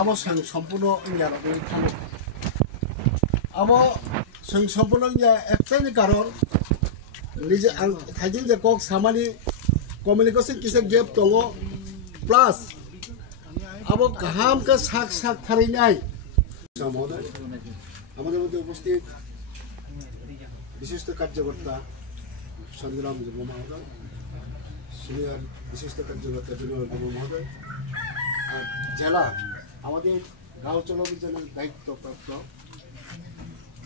abo সম্পূর্ণ India থামো abo সম্পূর্ণ ইন্ডিয়া একটাই কারণ নিজে থাইজিন যে কক সামানি কমিউনিকেশন কিসে গেপ দङ প্লাস abo গাহাম কা সাক সাক থারিনাই মহোদয় আমাদের মধ্যে উপস্থিত বিশিষ্ট কার্যকর্তা সংগ্রাম যুব মহোদয় সিনিয়র বিশিষ্ট কার্যকর্তা বিনোদ যুব মহোদয় আর জেলা আমাদের গাঁও চলো অভিযানের দায়িত্বপ্রাপ্ত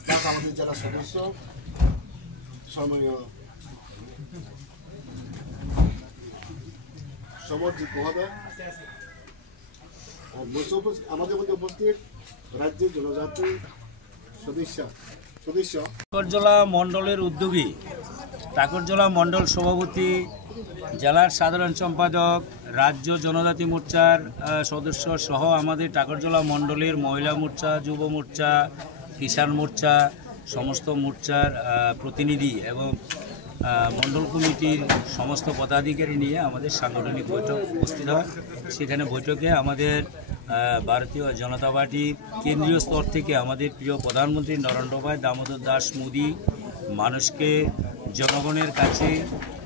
প্লাস আমাদের জেলা সদস্য সম্মানীয় সমরজিৎ মহোদয় আমাদের মধ্যে উপস্থিত রাজ্যের জনজাতি সদস্য টাকরজলা মণ্ডলের উদ্যোগী টাকরজলা মণ্ডল সভাপতি জেলার সাধারণ সম্পাদক রাজ্য জনজাতি মোর্চার সদস্য সহ আমাদের টাকরজলা মণ্ডলের মহিলা মোর্চা যুব মোর্চা কিষাণ মোর্চা সমস্ত মোর্চার প্রতিনিধি এবং মণ্ডল কমিটির সমস্ত পদাধিকারী নিয়ে আমাদের সাংগঠনিক বৈঠক উপস্থিত হয়। সেখানে বৈঠকে আমাদের ভারতীয় জনতা পার্টির কেন্দ্রীয় স্তর থেকে আমাদের প্রিয় প্রধানমন্ত্রী নরেন্দ্র ভাই দামোদর দাস মোদী মানুষকে জনগণের কাছে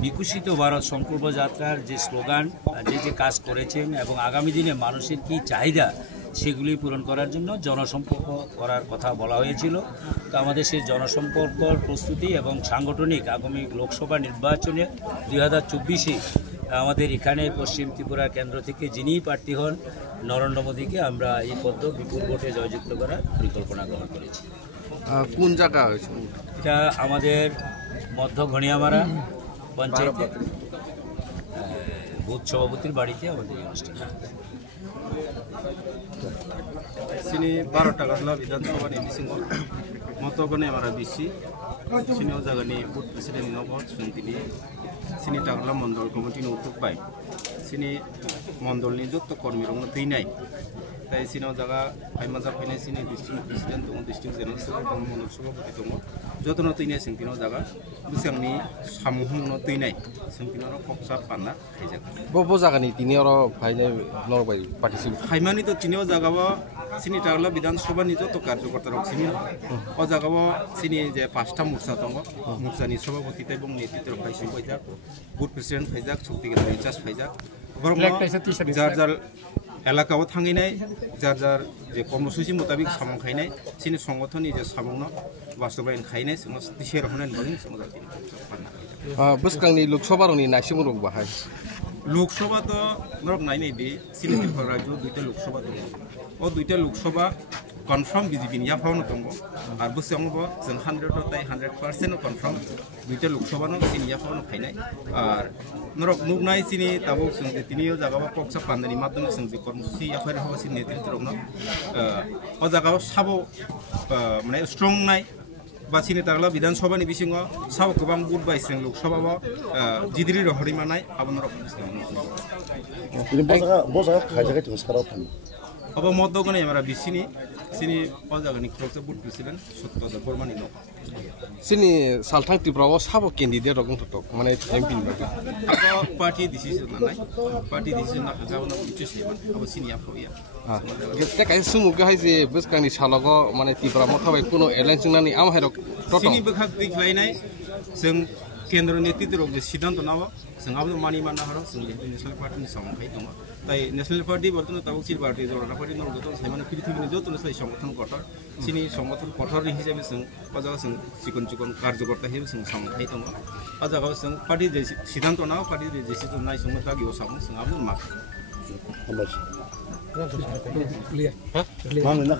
বিকশিত ভারত সংকল্প যাত্রার যে স্লোগান যে কাজ করেছেন এবং আগামী দিনে মানুষের কি চাহিদা সেগুলি পূরণ করার জন্য জনসম্পর্ক করার কথা বলা হয়েছিল। তো আমাদের সেই জনসম্পর্ক প্রস্তুতি এবং সাংগঠনিক আগামী লোকসভা নির্বাচনে 2024-এ আমাদের এখানে পশ্চিম ত্রিপুরা কেন্দ্র থেকে যিনি প্রার্থী হন নরেন্দ্র মোদীকে আমরা এই পদ্ম বিপুল ভোটে জয়যুক্ত করার পরিকল্পনা গ্রহণ করেছি। কোন জায়গা হয়েছে এটা? আমাদের মধ্য ঘনিয়ামারা পঞ্চায়েতে বুথ সভাপতির বাড়িতে আমাদের এই অনুষ্ঠান। सिनी 12 टाकरजला विधानसभा मिसिं मतगने हमारा बीसी सिनी जगहनि बुथ प्रेसिडेंट नगद सुंतिनि सिनी टाकरजला मंडल कमिटी उद्योग पाई सिनी मंडलनि जत कर्मी रंग थैनाय ताई सिनो जगह फाइमाजा फैनाय सिनी डिस्ट्रिक्ट प्रेसिडेंट दङ डिस्ट्रिक्ट जनरल सेक्रेटारि दङ मंडल सभापति दङ जतनो थैनाय सिंतिनो जगह बिसांनि सामुहुंनो थैनाय सिंतिनो कक्सा पान्ना खायजाक बबो जागानि तिनि अर फाइनाय नरबाय पार्टिसिपेट फाइमानि तो तिनियो जगह सिनी टाकरजला विधानसभा नि जत कार्यकर्ता रक सिनी ओ जगह सिनी जे पाँचटा मोर्चा दङ मोर्चानि सभापति तै बङ नेतृत्व फाइसि फाइजाक बुथ प्रेसिडेंट फाइजाक शक्तिगेन्द्र इंचार्ज फाइजाक जार जार एलाकायाव थांहैनाय जार जार जे कर्मसूचि मुताबिक सामं खायनाय सिनी संगठननि जे सामंनो बास्तबायन खायनाय जों दिसेर होनाय ननि समाजाति बसकांनि लोकसभा रनि नासिमुरक बाहाय लोकसभा तो नरक नायनाय बे सिनी त्रिपुरा राज्य दुइटा लोकसभा दङ ओ दुइटा लोकसभा कन्फार्म बीजेपी नि याफावनो दङ आरो बोसांबो जों 100% कन्फार्म दुइटा लोकसभा न सिनी याफावनो फायनाय आरो नरक नुगनाय सिनी ताबो जों तिनियो जागाबा पक्सा पान्दानि माध्यम जों जे कर्मसूचि याफायर हबा सिनी नेतृत्व रंग ओ जागाबा साबो माने स्ट्रंग नाय बा सिनी टाकरजला विधानसभानि बिसिङाव साबो गोबां बुथ बायसिं लोकसभायाव जिदिरि रहरिमानाय आबो नरक बजा खायजागा जों साराव थाङो अब मदगने हमारा बिसिनी सिनी पजागनि क्रक्स बुथ प्रेसिडेंट सत्यदेव बर्मानि न सिनी सालथां त्रिपुराव साबो कैंडिडेट रगं थक माने एमपी नि बागै अब पार्टी डिसिजन नाय पार्टी डिसिजन ना गावनो बिचो सेबन अब सिनी आफोया गेते काय सुमु गाय जे बसकांनि सालगो माने त्रिपुरा मथाबाय कुनो एलायन्स नानि आम हायरक सिनी बखा दिखलायनाय जों केन्द्र नेतृत्व जे सिद्धांत नाव जों आबो मानि मानना हारो जों नेशनल पार्टी सामखाय दङ ताई नेशनल पार्टी बर्तन ताबो सिर पार्टी जरना पार्टी नरग तो साइमाने पृथ्वीनि जतन साइ संगठन कटर सिनी संगठन कटर हिसाबै जों पजागा जों चिकन चिकन कार्यकर्ता हेबो जों सामखाय दङ पजागा जों पार्टी जे सिद्धांत नाव पार्टी जे डिसिजन नाय जों तागियो सामो जों आबो मा माने ना